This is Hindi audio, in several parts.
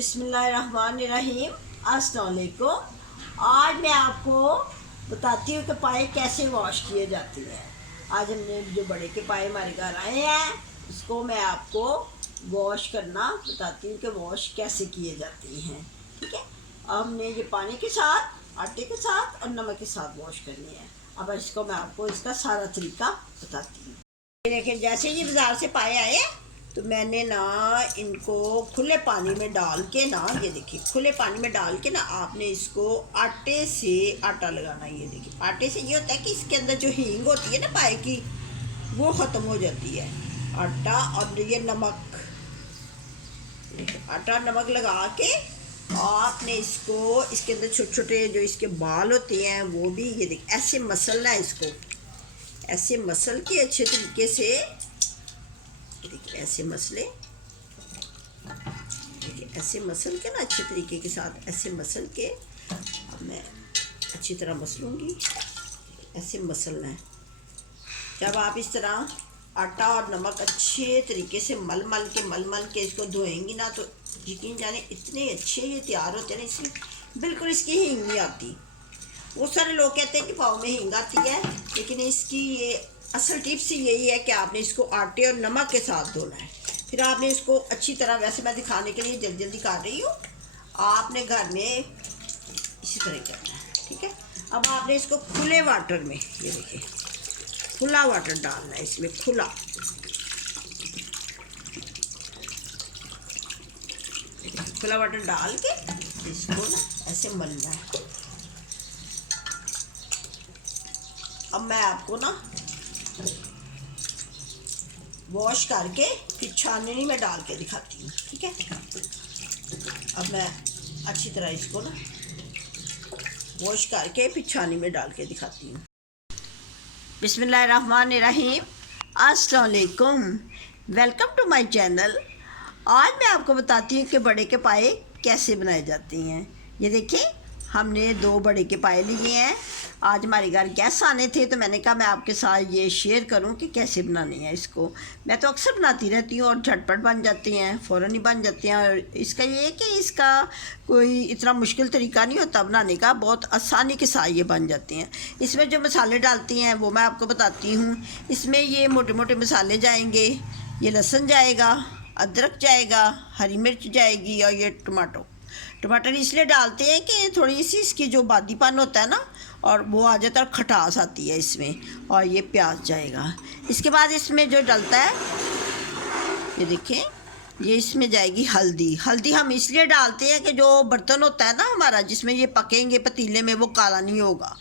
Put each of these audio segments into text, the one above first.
बिस्मिल्लाहिर्रहमानिर्रहीम। अस्सलाम वालेकुम। आज मैं आपको बताती हूँ कि पाए कैसे वॉश किए जाते हैं। आज हमने जो बड़े के पाए हमारे घर आए हैं, उसको मैं आपको वॉश करना बताती हूँ कि वॉश कैसे किए जाते हैं। ठीक है, हमने ये पानी के साथ, आटे के साथ और नमक के साथ वॉश करनी है। अब इसको मैं आपको इसका सारा तरीका बताती हूँ। देखिए, जैसे ये बाज़ार से पाए आए हैं तो मैंने ना इनको खुले पानी में डाल के ना, ये देखिए खुले पानी में डाल के ना आपने इसको आटे से आटा लगाना। ये देखिए, आटे से ये होता है कि इसके अंदर जो हींग होती है ना पाए की, वो ख़त्म हो जाती है। आटा और ये नमक, आटा नमक लगा के आपने इसको, इसके अंदर छोटे छोटे जो इसके बाल होते हैं वो भी, ये देखिए ऐसे मसलना है इसको, ऐसे मसल के अच्छे तरीके से, देखिए ऐसे मसले, देखिए ऐसे मसल के ना अच्छे तरीके के साथ, ऐसे मसल के अब मैं अच्छी तरह मसलूँगी। ऐसे मसलना है। जब आप इस तरह आटा और नमक अच्छे तरीके से मल मल के इसको धोएंगी ना, तो यकीन जाने इतने अच्छे ये तैयार होते हैं ना, इसमें बिल्कुल इसकी हींग नहीं आती। बहुत सारे लोग कहते हैं कि पाव में हींग आती है, लेकिन इसकी ये असल टिप्स यही है कि आपने इसको आटे और नमक के साथ धोना है। फिर आपने इसको अच्छी तरह, वैसे मैं दिखाने के लिए जल्दी जल्दी कर रही हूँ, आपने घर में इसी तरह करना है। ठीक है, अब आपने इसको खुले वाटर में, ये देखिए खुला वाटर डालना है इसमें, खुला। खुला वाटर डाल के इसको ना ऐसे मलना है। अब मैं आपको ना वॉश करके फिर छाननी में डाल के दिखाती हूँ। ठीक है, अब मैं अच्छी तरह इसको ना वॉश करके फिर छाननी में डाल के दिखाती हूँ। बिस्मिल्लाहिर्रहमानिर्रहीम। अस्सलाम वालेकुम, वेलकम टू माय चैनल। आज मैं आपको बताती हूँ कि बड़े के पाए कैसे बनाए जाते हैं। ये देखिए, हमने 2 बड़े के पाए लिए हैं। आज हमारे घर गेस्ट आने थे तो मैंने कहा मैं आपके साथ ये शेयर करूं कि कैसे बनानी है इसको। मैं तो अक्सर बनाती रहती हूँ और झटपट बन जाती हैं, फ़ौरन ही बन जाती हैं। और इसका ये है कि इसका कोई इतना मुश्किल तरीका नहीं होता बनाने का, बहुत आसानी के साथ ये बन जाती हैं। इसमें जो मसाले डालती हैं वो मैं आपको बताती हूँ। इसमें ये मोटे मोटे मसाले जाएंगे, ये लहसुन जाएगा, अदरक जाएगा, हरी मिर्च जाएगी और ये टमाटर इसलिए डालते हैं कि थोड़ी सी इसकी जो बादीपन होता है ना, और वो आ जाता है, खटास आती है इसमें। और ये प्याज जाएगा। इसके बाद इसमें जो डलता है, ये देखें, ये इसमें जाएगी हल्दी हम इसलिए डालते हैं कि जो बर्तन होता है ना हमारा, जिसमें ये पकेंगे पतीले में, वो काला नहीं होगा।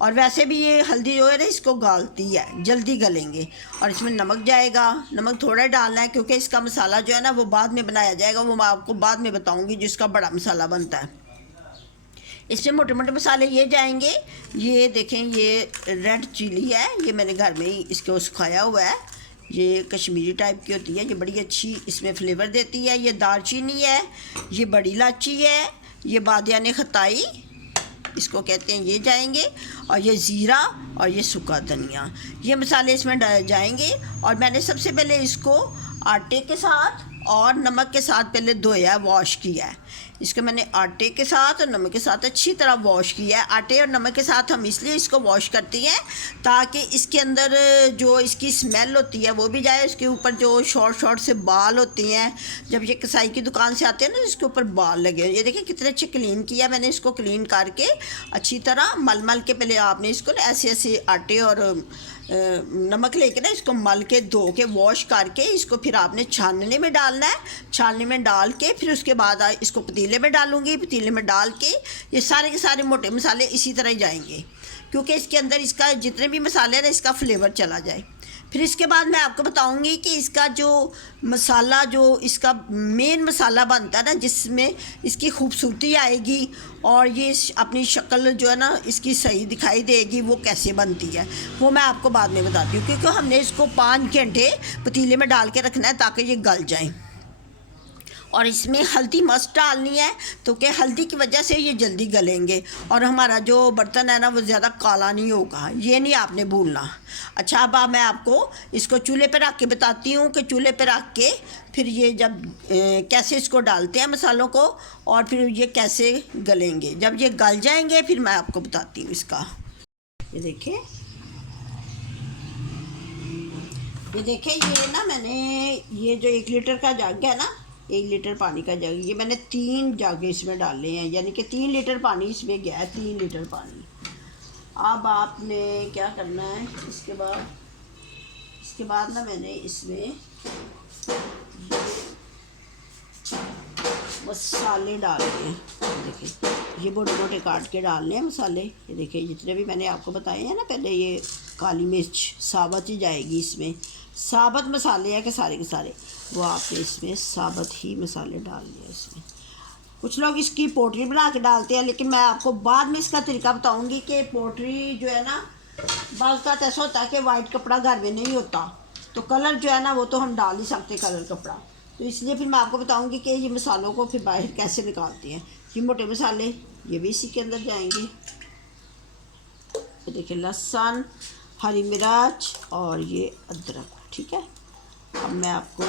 और वैसे भी ये हल्दी जो है ना इसको गालती है, जल्दी गलेंगे। और इसमें नमक जाएगा, नमक थोड़ा डालना है क्योंकि इसका मसाला जो है ना वो बाद में बनाया जाएगा, वो मैं आपको बाद में बताऊंगी जिसका बड़ा मसाला बनता है। इसमें मोटे मोटे मसाले ये जाएंगे। ये देखें, ये रेड चिली है, ये मैंने घर में ही इसको सुखाया हुआ है। ये कश्मीरी टाइप की होती है, ये बड़ी अच्छी इसमें फ्लेवर देती है। ये दालचीनी है, ये बड़ी इलायची है, ये बादियान खताई इसको कहते हैं, ये जाएंगे। और ये ज़ीरा और ये सूखा धनिया, ये मसाले इसमें जाएंगे। और मैंने सबसे पहले इसको आटे के साथ और नमक के साथ पहले धोया, वॉश किया है। इसको मैंने आटे के साथ और नमक के साथ अच्छी तरह वॉश किया है। आटे और नमक के साथ हम इसलिए इसको वॉश करते हैं ताकि इसके अंदर जो इसकी स्मेल होती है वो भी जाए। इसके ऊपर जो शॉर्ट से बाल होते हैं, जब ये कसाई की दुकान से आते हैं ना, इसके ऊपर बाल लगे। ये देखिए कितने अच्छे क्लीन किया मैंने इसको। क्लीन करके अच्छी तरह मल के पहले आपने इसको ना ऐसे आटे और नमक लेके ना इसको मल के धो के वॉश करके इसको फिर आपने छानने में डालना है। छानने में डाल के फिर उसके बाद इसको पतीले में डालूंगी। पतीले में डाल के ये सारे के सारे मोटे मसाले इसी तरह ही जाएंगे, क्योंकि इसके अंदर इसका जितने भी मसाले हैं ना, इसका फ्लेवर चला जाए। फिर इसके बाद मैं आपको बताऊंगी कि इसका जो मसाला, जो इसका मेन मसाला बनता है ना, जिसमें इसकी खूबसूरती आएगी और ये अपनी शक्ल जो है ना इसकी सही दिखाई देगी, वो कैसे बनती है वो मैं आपको बाद में बताती हूँ। क्योंकि हमने इसको 5 घंटे पतीले में डाल के रखना है ताकि ये गल जाए। और इसमें हल्दी मस्त डालनी है, तो कि हल्दी की वजह से ये जल्दी गलेंगे और हमारा जो बर्तन है ना वो ज़्यादा काला नहीं होगा, ये नहीं आपने भूलना। अच्छा, अब मैं आपको इसको चूल्हे पे रख के बताती हूँ कि चूल्हे पे रख के फिर ये जब कैसे इसको डालते हैं मसालों को और फिर ये कैसे गलेंगे। जब ये गल जाएंगे फिर मैं आपको बताती हूँ इसका। ये देखिए, ये ना मैंने ये जो 1 लीटर का जग है ना, 1 लीटर पानी का जग, ये मैंने 3 जग इसमें डाले हैं, यानी कि 3 लीटर पानी इसमें गया है, 3 लीटर पानी। अब आपने क्या करना है, इसके बाद ना मैंने इसमें मसाले डाल हैं। देखिए, ये मोटे मोटे काट के डालने हैं मसाले। ये देखिए, जितने भी मैंने आपको बताए हैं ना पहले, ये काली मिर्च साबुत ही जाएगी इसमें, साबुत मसाले हैं कि सारे के सारे, वो आपने इसमें साबुत ही मसाले डाल दिए इसमें। कुछ लोग इसकी पोटरी बना के डालते हैं, लेकिन मैं आपको बाद में इसका तरीका बताऊंगी कि पोटरी जो है ना, बाल का ऐसा होता है कि वाइट कपड़ा घर में नहीं होता, तो कलर जो है ना वो तो हम डाल नहीं सकते कलर कपड़ा, तो इसलिए फिर मैं आपको बताऊंगी कि ये मसालों को फिर बाहर कैसे निकालते हैं। ये मोटे मसाले ये भी इसी के अंदर जाएंगे। ये देखिए, लहसुन, हरी मिर्च और ये अदरक, ठीक है। अब मैं आपको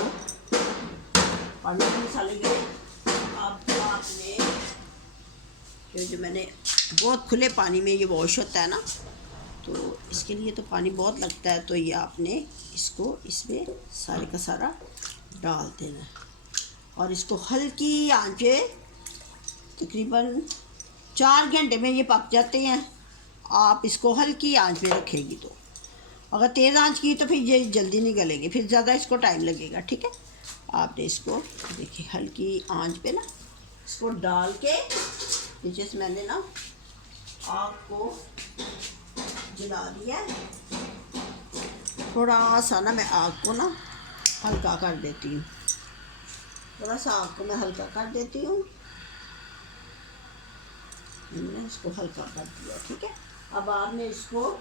पानी के मसाले गए, अब आपने जो मैंने बहुत खुले पानी में ये वॉश होता है ना, तो इसके लिए तो पानी बहुत लगता है, तो ये आपने इसको इसमें सारे का सारा डाल देना और इसको हल्की आंच पे तकरीबन 4 घंटे में ये पक जाते हैं। आप इसको हल्की आंच पे रखेगी, तो अगर तेज़ आंच की तो फिर ये जल्दी नहीं गलेंगे, फिर ज़्यादा इसको टाइम लगेगा, ठीक है। आपने इसको देखिए हल्की आंच पे ना इसको डाल के, जैसे मैंने ना आपको जला दिया है, थोड़ा सा ना मैं आग को ना हल्का कर देती हूँ, थोड़ा सा आग को मैं हल्का कर देती हूँ। मैंने इसको हल्का कर दिया, ठीक है। अब आपने इसको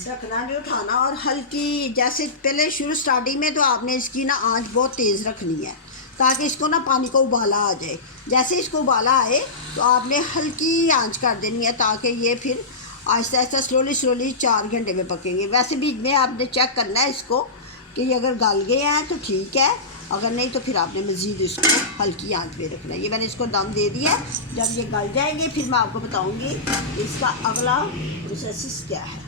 ढकना नहीं उठाना और हल्की, जैसे पहले शुरू स्टार्टिंग में तो आपने इसकी ना आंच बहुत तेज़ रखनी है, ताकि इसको ना पानी को उबाला आ जाए। जैसे इसको उबाला आए तो आपने हल्की आंच कर देनी है, ताकि ये फिर आहिस्ता आहिस्ता स्लोली 4 घंटे में पकेंगे। वैसे बीच में आपने चेक करना है इसको कि ये अगर गल गए हैं तो ठीक है, अगर नहीं तो फिर आपने मज़ीद इसको हल्की आंच पे रखना है। ये मैंने इसको दम दे दिया। जब ये गल जाएंगे फिर मैं आपको बताऊंगी कि इसका अगला प्रोसेस क्या है।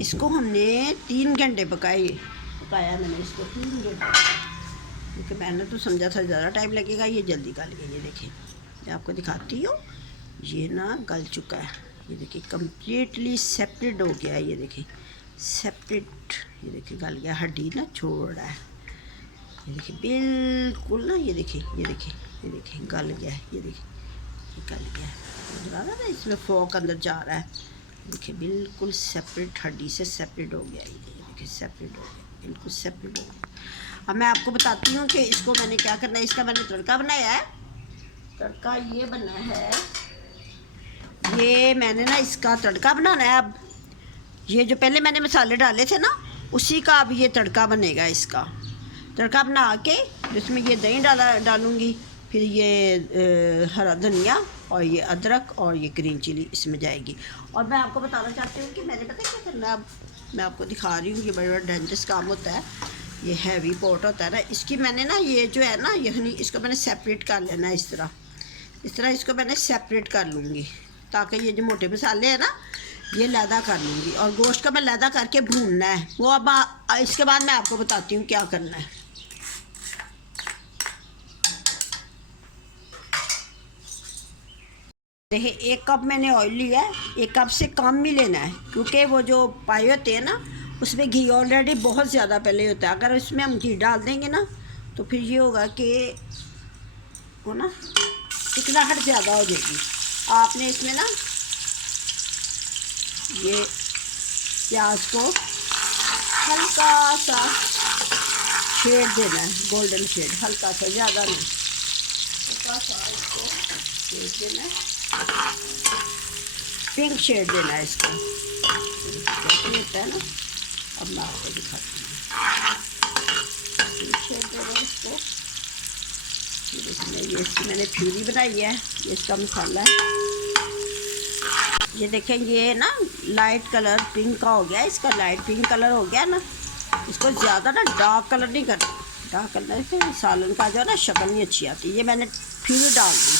इसको हमने 3 घंटे पकाया मैंने इसको 3 घंटे, क्योंकि मैंने तो समझा था ज़्यादा टाइम लगेगा, ये जल्दी गल गई। ये देखिए, मैं आपको दिखाती हूँ, ये ना गल चुका है। ये देखिए कम्प्लीटली सेपरेट हो गया है। ये देखिए सेपरेट, ये देखिए गल गया, हड्डी ना छोड़ रहा है। ये देखिए बिल्कुल ना, ये देखिए गल गया है। ये देखिए ये गल गया है, नजर आ रहा है ना, इसमें फोक अंदर जा रहा है। देखिए बिल्कुल सेपरेट, हड्डी से सेपरेट हो गया। ये देखिए सेपरेट हो गया, बिल्कुल सेपरेट हो गया। अब मैं आपको बताती हूँ कि इसको मैंने क्या करना है। इसका मैंने तड़का बनाया है। तड़का ये बना है, ये मैंने ना इसका तड़का बनाना है। अब ये जो पहले मैंने मसाले डाले थे ना, उसी का अब ये तड़का बनेगा। इसका तड़का बना के जिसमें ये दही डालूँगी, फिर ये हरा धनिया और ये अदरक और ये ग्रीन चिली इसमें जाएगी। और मैं आपको बताना चाहती हूँ कि मैंने पता क्या करना है। अब मैं आपको दिखा रही हूँ, ये बड़ा बड़ा डेंजरस काम होता है, ये हैवी पॉट होता है ना। इसकी मैंने ना ये जो है ना यखनी, इसको मैंने सेपरेट कर लेना है। इस तरह इसको मैंने सेपरेट कर लूँगी, ताकि ये जो मोटे मसाले हैं ना ये लैदा कर लूँगी। और गोश्त का मैं लैदा करके भूनना है वो। अब इसके बाद मैं आपको बताती हूँ क्या करना है। देखिए 1 कप मैंने ऑयल लिया है, 1 कप से कम ही लेना है, क्योंकि वो जो पाए होते हैं ना उसमें घी ऑलरेडी बहुत ज़्यादा पहले होता है। अगर उसमें हम घी डाल देंगे ना तो फिर ये होगा कि वो ना चिकनाहट ज़्यादा हो जाएगी। आपने इसमें ना ये प्याज को हल्का सा शेड देना है, गोल्डन शेड, हल्का सा, ज़्यादा नहीं, हल्का सा इसको शेड देना है। पिंक शेड देना है इसको। कैसे होता है ना, अब मैं आपको दिखाती हूँ। पिंक शेड देना इसको। फिर इसमें ये इसकी मैंने प्यूरी बनाई है, ये इसका मसाला है। ये देखें, ये ना लाइट कलर पिंक का हो गया, इसका लाइट पिंक कलर हो गया ना। इसको ज़्यादा ना डार्क कलर नहीं करना, डार्क कलर से सालन का जो है ना शक्ल नहीं अच्छी आती। ये मैंने प्यूरी डाल दी,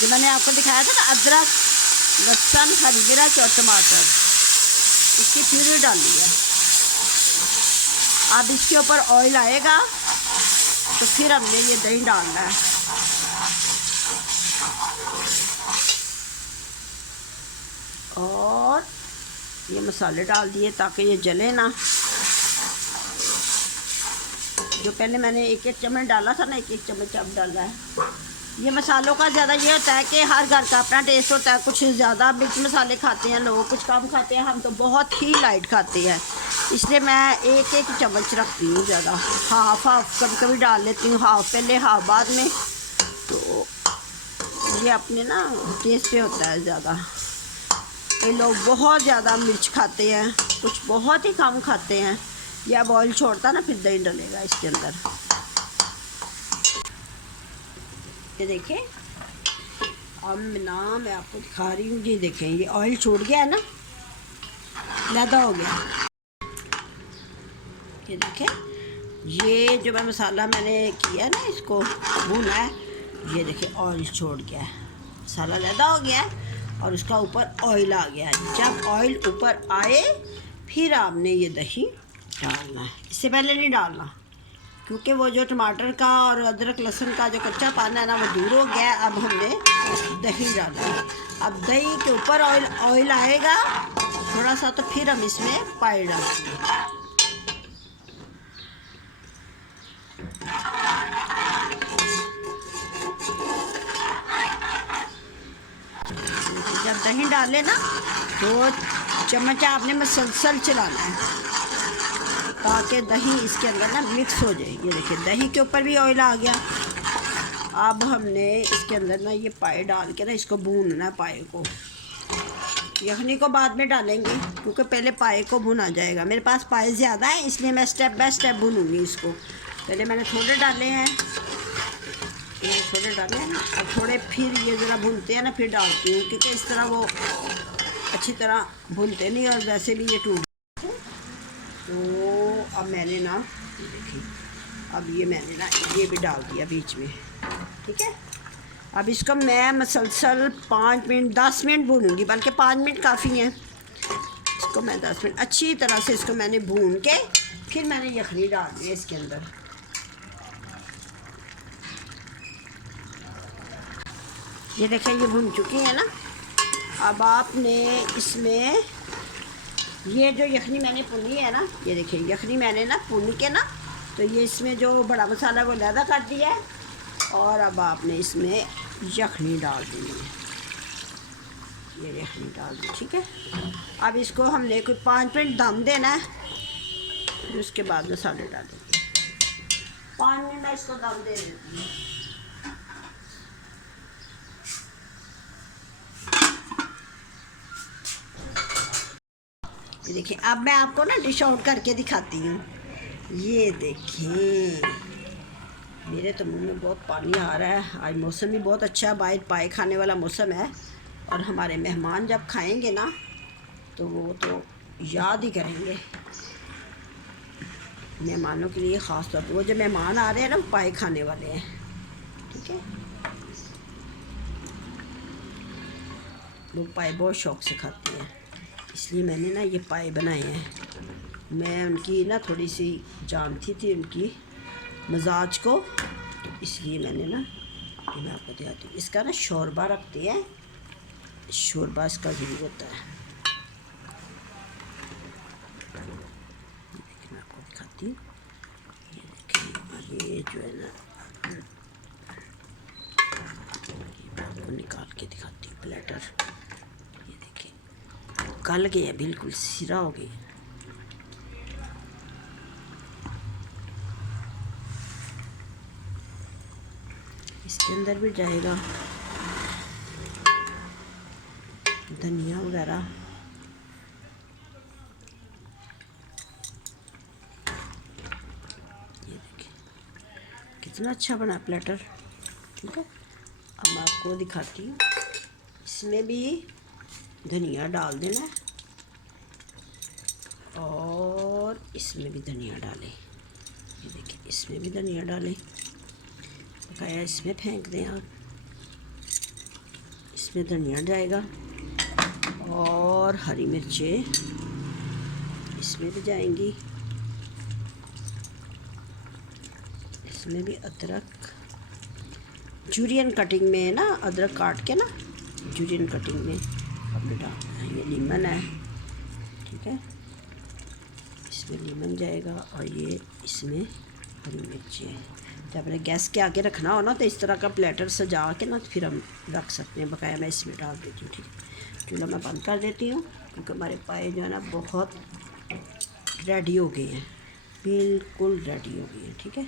जो मैंने आपको दिखाया था ना, अदरक, लहसुन, हरी मिर्च और टमाटर, इसकी प्यूरी डाली है। अब इसके ऊपर ऑयल आएगा तो फिर हमने ये दही डालना है। और ये मसाले डाल दिए ताकि ये जले ना। जो पहले मैंने एक एक चम्मच डाला था ना, एक एक चम्मच अब डाला है। ये मसालों का ज़्यादा ये होता है कि हर घर का अपना टेस्ट होता है। कुछ ज़्यादा मिर्च मसाले खाते हैं लोग, कुछ कम खाते हैं, हम तो बहुत ही लाइट खाते हैं। इसलिए मैं एक एक चम्मच रखती हूँ ज़्यादा, हाफ हाफ कभी कभी डाल लेती हूँ, हाफ पहले हाफ बाद में। तो ये अपने ना टेस्ट पे होता है ज़्यादा। ये लोग बहुत ज़्यादा मिर्च खाते हैं, कुछ बहुत ही कम खाते हैं। या बॉयल छोड़ता ना, फिर दही डलेगा इसके अंदर। ये देखें, अब ना मैं आपको दिखा रही हूँ। ये देखें, ये ऑयल छोड़ गया है ना, ज़्यादा हो गया। ये देखें, ये जो मैं मसाला मैंने किया ना, इसको भूना है। ये देखें, ऑयल छोड़ गया है, मसाला ज़्यादा हो गया है और उसका ऊपर ऑयल आ गया है। जब ऑयल ऊपर आए फिर आपने ये दही डालना है, इससे पहले नहीं डालना, क्योंकि वो जो टमाटर का और अदरक लहसुन का जो कच्चा पाना है ना, वो दूर हो गया। अब हमने दही डाला है। अब दही के ऊपर ऑयल आएगा थोड़ा सा, तो फिर हम इसमें पानी डालेंगे। जब दही डाले ना, तो चम्मच आपने मुसलसल चलाना है ताकि दही इसके अंदर ना मिक्स हो जाए। ये देखिए, दही के ऊपर भी ऑयल आ गया। अब हमने इसके अंदर ना ये पाए डाल के ना इसको भूनना है। पाए को, यखनी को बाद में डालेंगे, क्योंकि पहले पाए को भुना जाएगा। मेरे पास पाए ज़्यादा है, इसलिए मैं स्टेप बाय स्टेप भूनूंगी इसको। पहले मैंने थोड़े डाले हैं, ये थोड़े डाले हैं, और थोड़े फिर ये ज़रा भूनते हैं ना, फिर डालती हूँ, क्योंकि इस तरह वो अच्छी तरह भूनते नहीं और वैसे भी ये टूट। तो अब मैंने ना, देखिए, अब ये मैंने ना ये भी डाल दिया बीच में, ठीक है। अब इसको मैं मुसलसल 5 मिनट 10 मिनट भूनूंगी, बल्कि 5 मिनट काफ़ी हैं। इसको मैं 10 मिनट अच्छी तरह से इसको मैंने भून के फिर मैंने यखनी डाल दी है इसके अंदर। ये देखें, ये भून चुकी है ना। अब आपने इसमें ये जो यखनी मैंने भुनी है ना, ये देखिए, यखनी मैंने ना भुन के ना, तो ये इसमें जो बड़ा मसाला वो लहदा कर दिया है। और अब आपने इसमें यखनी डाल दी है, ये यखनी डाल दी, ठीक है। अब इसको हमने कोई 5 मिनट दम देना है, फिर उसके बाद मसाले डालेंगे। 5 मिनट में इसको दम दे देती हूँ। ये देखिए, अब मैं आपको ना डिश आउट करके दिखाती हूँ। ये देखिए, मेरे तो मुंह में बहुत पानी आ रहा है। आज मौसम भी बहुत अच्छा है, बाहर पाए खाने वाला मौसम है। और हमारे मेहमान जब खाएंगे ना, तो वो तो याद ही करेंगे। मेहमानों के लिए ख़ास तौर पर वो जो मेहमान आ रहे हैं ना, वो पाए खाने वाले हैं, ठीक है। लोग पाए बहुत शौक़ से खाते हैं, इसलिए मैंने ना ये पाए बनाए हैं। मैं उनकी ना थोड़ी सी जानती थी उनकी मिजाज को, तो इसलिए मैंने ना ये मैं आपको दिखाती हूँ। इसका ना शोरबा रखते हैं, शोरबा इसका ज़रूर होता है। देखिए, मैं आपको दिखाती हूँ। ये देखिए, ये जो है ना, ये मैं आपको निकाल के दिखाती हूँ प्लेटर। ये देखिए, गल गया, बिल्कुल सिरा हो गया। इसके अंदर भी जाएगा धनिया वगैरह। ये देखिए कितना अच्छा बना प्लेटर। ठीक है, अब मैं आपको दिखाती हूँ। इसमें भी धनिया डाल देना है और इसमें भी धनिया डालें। ये देखिए इसमें भी धनिया डालें, बकाया इसमें फेंक दें आप। इसमें धनिया जाएगा और हरी मिर्चें इसमें भी जाएंगी। इसमें भी अदरक जूलियन कटिंग में ना, अदरक काट के ना जूलियन कटिंग में हमने डालना है। ये लीमन है, ठीक है, इसमें लीमन जाएगा और ये इसमें हरी मिर्ची। जब अपने गैस के आगे रखना हो ना तो इस तरह का प्लेटर सजा के ना फिर हम रख सकते हैं। बकाया मैं इसमें डाल देती हूँ। ठीक है, चूल्हा मैं बंद कर देती हूँ क्योंकि हमारे पाए जो है ना बहुत रेडी हो गए हैं, बिल्कुल रेडी हो गए हैं। ठीक है,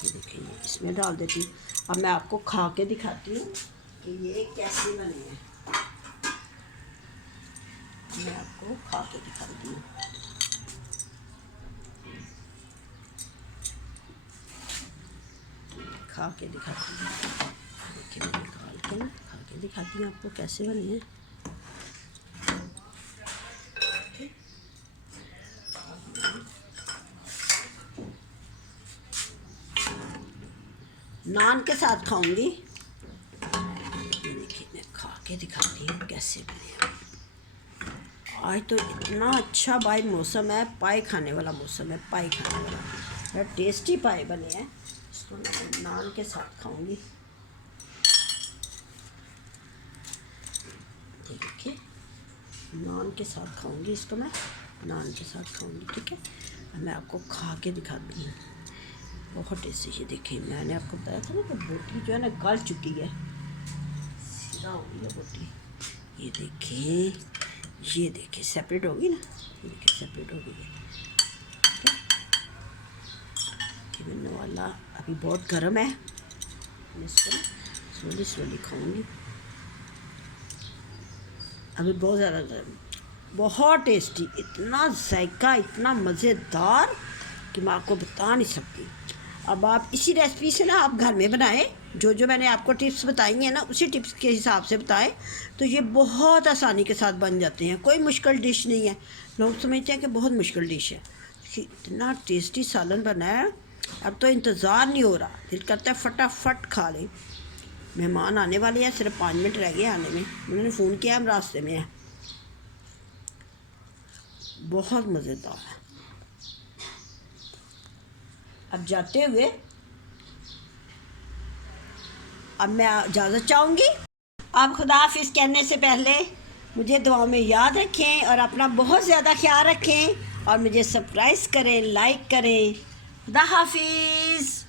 ये देखिए इसमें डाल देती हूँ। अब मैं आपको खा के दिखाती हूँ कि ये कैसे बने हैं। मैं आपको खा के दिखाती हूँ। खा के दिखाती हूँ। देखिए मैं निकाल के ना खा के दिखाती हूँ आपको कैसे बने हैं। नान के साथ खाऊंगी। ये देखिए मैं खा के दिखाती हूँ कैसे बने हैं। आज तो इतना अच्छा भाई मौसम है, पाए खाने वाला मौसम है, पाए खाने वाला। बड़ा टेस्टी पाए बने हैं। इसको मैं नान के साथ खाऊंगी। देखिए नान के साथ खाऊंगी, इसको मैं नान के साथ खाऊंगी। ठीक है, मैं आपको खा के दिखाती हूँ। बहुत टेस्टी। ये देखिए मैंने आपको बताया था ना कि बोटी जो है ना गल चुकी है, सीधा हो गई है बोटी। ये देखिए सेपरेट होगी ना, ये देखिए सेपरेट हो गई है। ये बनने वाला अभी बहुत गर्म है, मैं इसको स्लोली स्लोली खाऊंगी। अभी बहुत ज़्यादा गर्म, बहुत टेस्टी, इतना जायका, इतना मज़ेदार कि मैं आपको बता नहीं सकती। अब आप इसी रेसिपी से ना आप घर में बनाएं। जो मैंने आपको टिप्स बताई हैं ना उसी टिप्स के हिसाब से बताएं तो ये बहुत आसानी के साथ बन जाते हैं। कोई मुश्किल डिश नहीं है। लोग समझते हैं कि बहुत मुश्किल डिश है। इतना टेस्टी सालन बना है, अब तो इंतज़ार नहीं हो रहा, दिल करता है फटाफट खा लें। मेहमान आने वाले हैं, सिर्फ 5 मिनट रह गए आने में। उन्होंने फ़ोन किया, हम रास्ते में हैं। बहुत मज़ेदार है। अब जाते हुए अब मैं इजाज़त चाहूँगी। अब खुदा हाफिज़ कहने से पहले मुझे दुआ में याद रखें और अपना बहुत ज़्यादा ख्याल रखें और मुझे सब्सक्राइब करें, लाइक करें। खुदा हाफिज़।